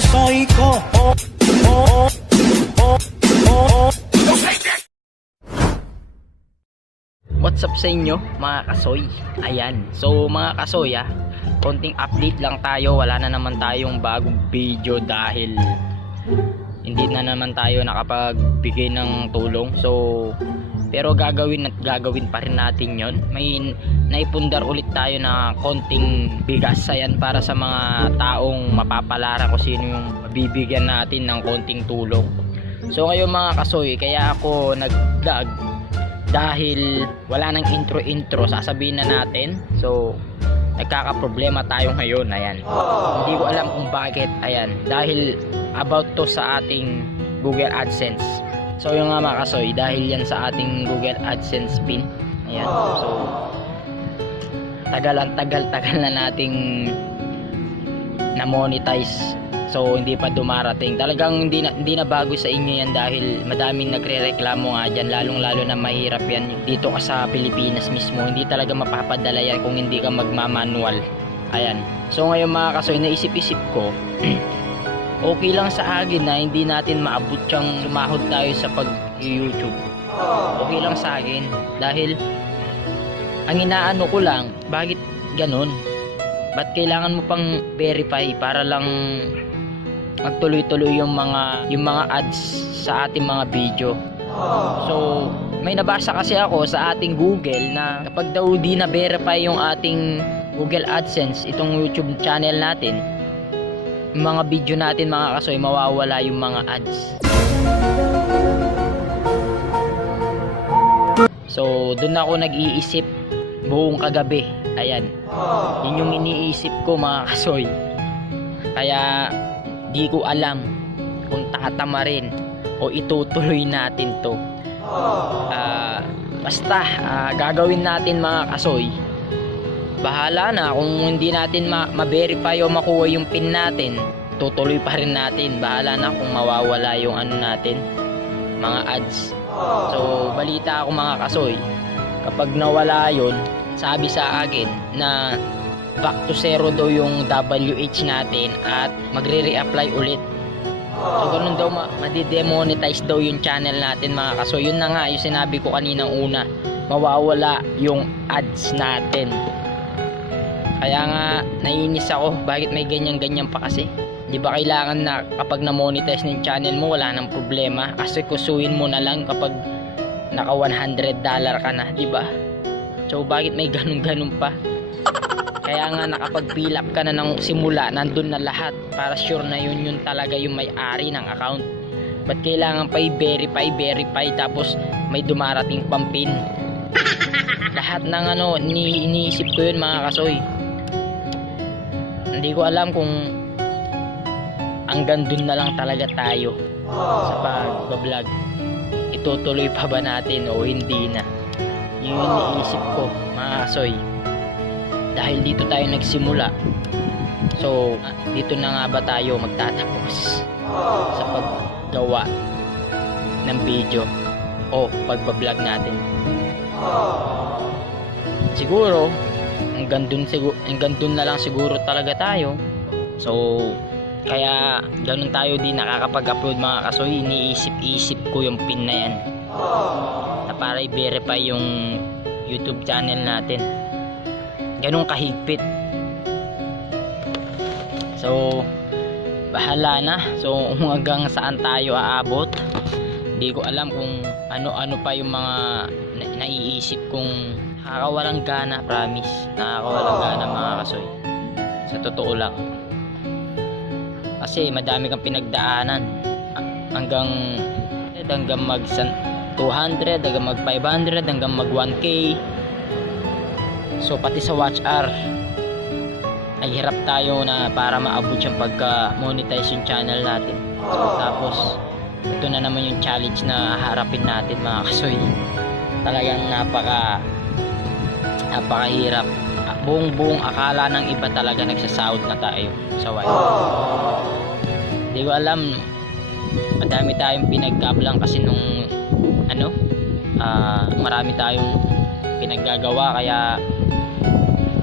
psycho. What's up sa inyo mga kasoy? Ayan, so mga kasoy konting update lang tayo. Wala na naman tayong bagong video dahil hindi na naman tayo nakapagbigay ng tulong. So pero gagawin pa rin natin yon. May naipundar ulit tayo na konting bigas ayan para sa mga taong mapapalara kung sino yung mabibigyan natin ng konting tulong. So ngayon mga kasoy, kaya ako nag-vlog dahil wala nang intro, sasabihin na natin. So nagkakaproblema tayo ngayon, ayan. Hindi ko alam kung bakit, ayan. Dahil about to sa ating Google AdSense. So yung nga mga kasoy, dahil yan sa ating Google AdSense pin. Ayan, so tagal na nating na-monetize. So hindi pa dumarating. Talagang hindi na bago sa inyo yan dahil madaming nagrereklamo nga dyan, lalong-lalo na mahirap yan dito ka sa Pilipinas mismo. Hindi talaga mapapadala yan kung hindi ka magmamanual. Ayan. So ngayon mga kasoy, naisip-isip ko okay lang sa akin na hindi natin maabot yung sumahod tayo sa pag-YouTube. Okay lang sa akin dahil ang inaano ko lang, bakit ganun? Ba't kailangan mo pang verify para lang magtuloy-tuloy yung mga ads sa ating mga video? So may nabasa kasi ako sa ating Google na kapag daw di na verify yung ating Google AdSense, itong YouTube channel natin, yung mga video natin mga kasoy, mawawala yung mga ads. So doon ako nag-iisip buong kagabi. Ayan, yun yung iniisip ko mga kasoy. Kaya di ko alam kung tatama rin o itutuloy natin to. Basta gagawin natin mga kasoy. Bahala na kung hindi natin ma-verify o makuha yung pin natin, tutuloy pa rin natin. Bahala na kung mawawala yung ano natin, mga ads. So balita ako mga kasoy, kapag nawala yun, sabi sa akin na back to zero daw yung WH natin at magre-reapply ulit. So ganun daw, madi-demonetize daw yung channel natin mga kasoy. Yun na nga yung sinabi ko kaninang una, mawawala yung ads natin. Kaya nga naiinis ako, bakit may ganyan pa kasi? Di ba kailangan na kapag na-monetize ng channel mo, wala nang problema, kasi kusuin mo na lang kapag naka $100 ka na, di ba? So bakit may ganun pa? Kaya nga nakapag-fill up ka na ng simula, nandun na lahat para sure na yun talaga yung may-ari ng account. Ba't kailangan pa i-verify tapos may dumarating pang pin? Lahat ng iniisip ko yun mga kasoy. Hindi ko alam kung hanggang dun na lang talaga tayo sa pag-vlog. Itutuloy pa ba natin o hindi na? Yun yung iniisip ko mga kasoy. Dahil dito tayo nagsimula, so dito na nga ba tayo magtatapos sa paggawa ng video o pagbablog natin? Siguro hanggang dun na lang siguro talaga tayo. So kaya ganun tayo din nakakapag-upload mga kasoy. Iniisip ko yung pin na yan na para i-verify yung YouTube channel natin. Ganun kahigpit. So bahala na. So hanggang saan tayo aabot, hindi ko alam kung ano pa yung mga naiisip kong nakakawalang gana, promise. Nakakawalang gana mga kasoy, sa totoo lang. Kasi madami kang pinagdaanan hanggang mag 200, hanggang mag 500, hanggang mag 1K. So pati sa watch hour ay hirap tayo na para maabot yung pagka-monetize yung channel natin. So tapos ito na naman yung challenge na harapin natin mga kasoy. Talagang napakahirap. Buong akala ng iba talaga nagsasahod na tayo sa watch. Hindi ko alam, madami tayong pinagkablang kasi nung marami tayong pinaggagawa. Kaya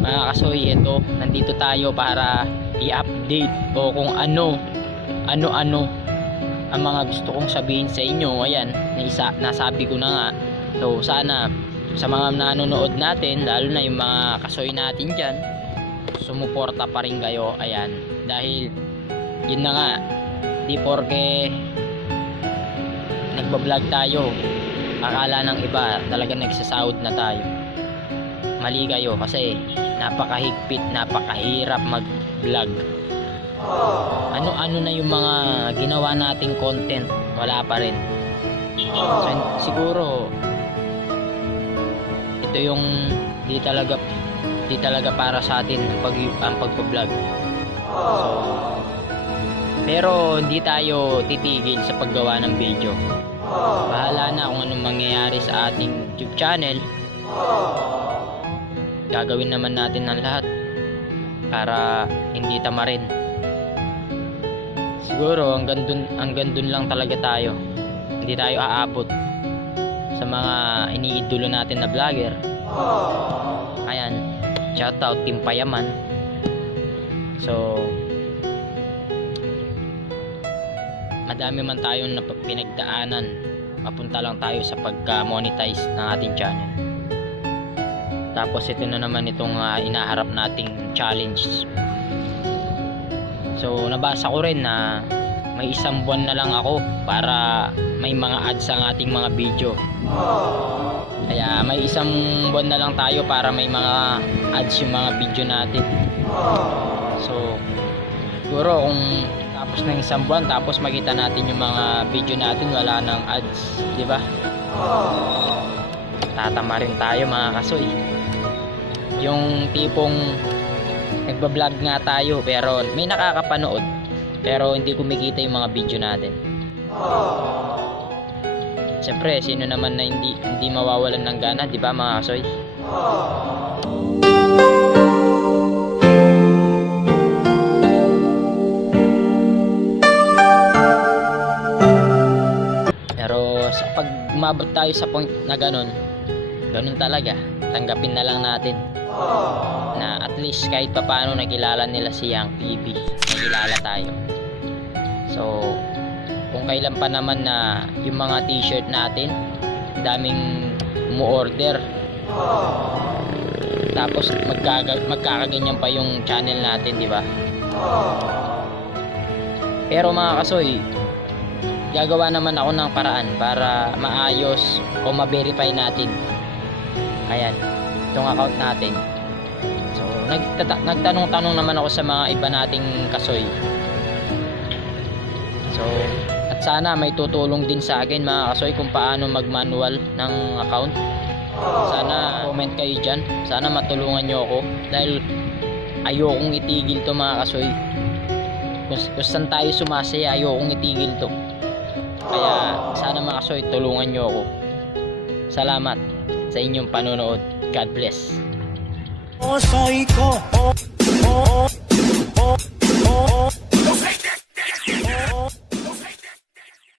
mga kasoy, ito nandito tayo para i-update o kung ano ano-ano ang mga gusto kong sabihin sa inyo. Ayan, nasabi ko na nga. So sana sa mga nanonood natin, lalo na yung mga kasoy natin dyan, sumuporta pa rin kayo. Ayan, dahil yun na nga, di porke nagbablog tayo, akala ng iba talaga nagsasahod na tayo. Mali kayo, kasi napakahigpit, napakahirap mag vlog. Ano-ano na yung mga ginawa nating content, wala pa rin. So, siguro ito yung di talaga para sa atin ang pagpa-vlog. So, pero hindi tayo titigil sa paggawa ng video. Bahala na kung anong mangyayari sa ating YouTube channel. Gagawin naman natin ang lahat para hindi tamarin. Siguro hanggang dun lang talaga tayo. Hindi tayo aabot sa mga iniidolo natin na vlogger. Ayan, shoutout Team Payaman. So, madami man tayong pinagdaanan, mapunta lang tayo sa pagka-monetize ng ating channel. Tapos ito na naman itong inaharap nating challenge. So nabasa ko rin na may 1 buwan na lang ako para may mga ads ang ating mga video. Kaya may 1 buwan na lang tayo para may mga ads yung mga video natin. So siguro kung tapos ng 1 buwan, tapos makita natin yung mga video natin wala nang ads, di ba? Tatama rin tayo mga kasoy. Yung tipong nagbablog nga tayo pero may nakakapanood pero hindi kumikita yung mga video natin. Siyempre, sino naman na hindi mawawalan ng gana, di ba mga kasoy? Pero pag umabot tayo sa point na ganun talaga, tanggapin na lang natin na at least kahit papaano nakilala nila si Yang TV, nakilala tayo. So kung kailan pa naman na yung mga t-shirt natin daming umu-order, tapos magkakaganyan pa yung channel natin, di ba? Pero mga kasoy, gagawa naman ako ng paraan para maayos o ma-verify natin. Ayan, itong account natin. So nagtanong-tanong naman ako sa mga iba nating kasoy. So at sana may tutulong din sa akin mga kasoy kung paano mag-manual ng account. Sana comment kayo dyan, sana matulungan nyo ako dahil ayokong itigil to mga kasoy. Kung saan tayo sumasaya, ayokong itigil to. Kaya sana mga kasoy, tulungan nyo ako. Salamat sa inyong panonood. God bless. Soy ko.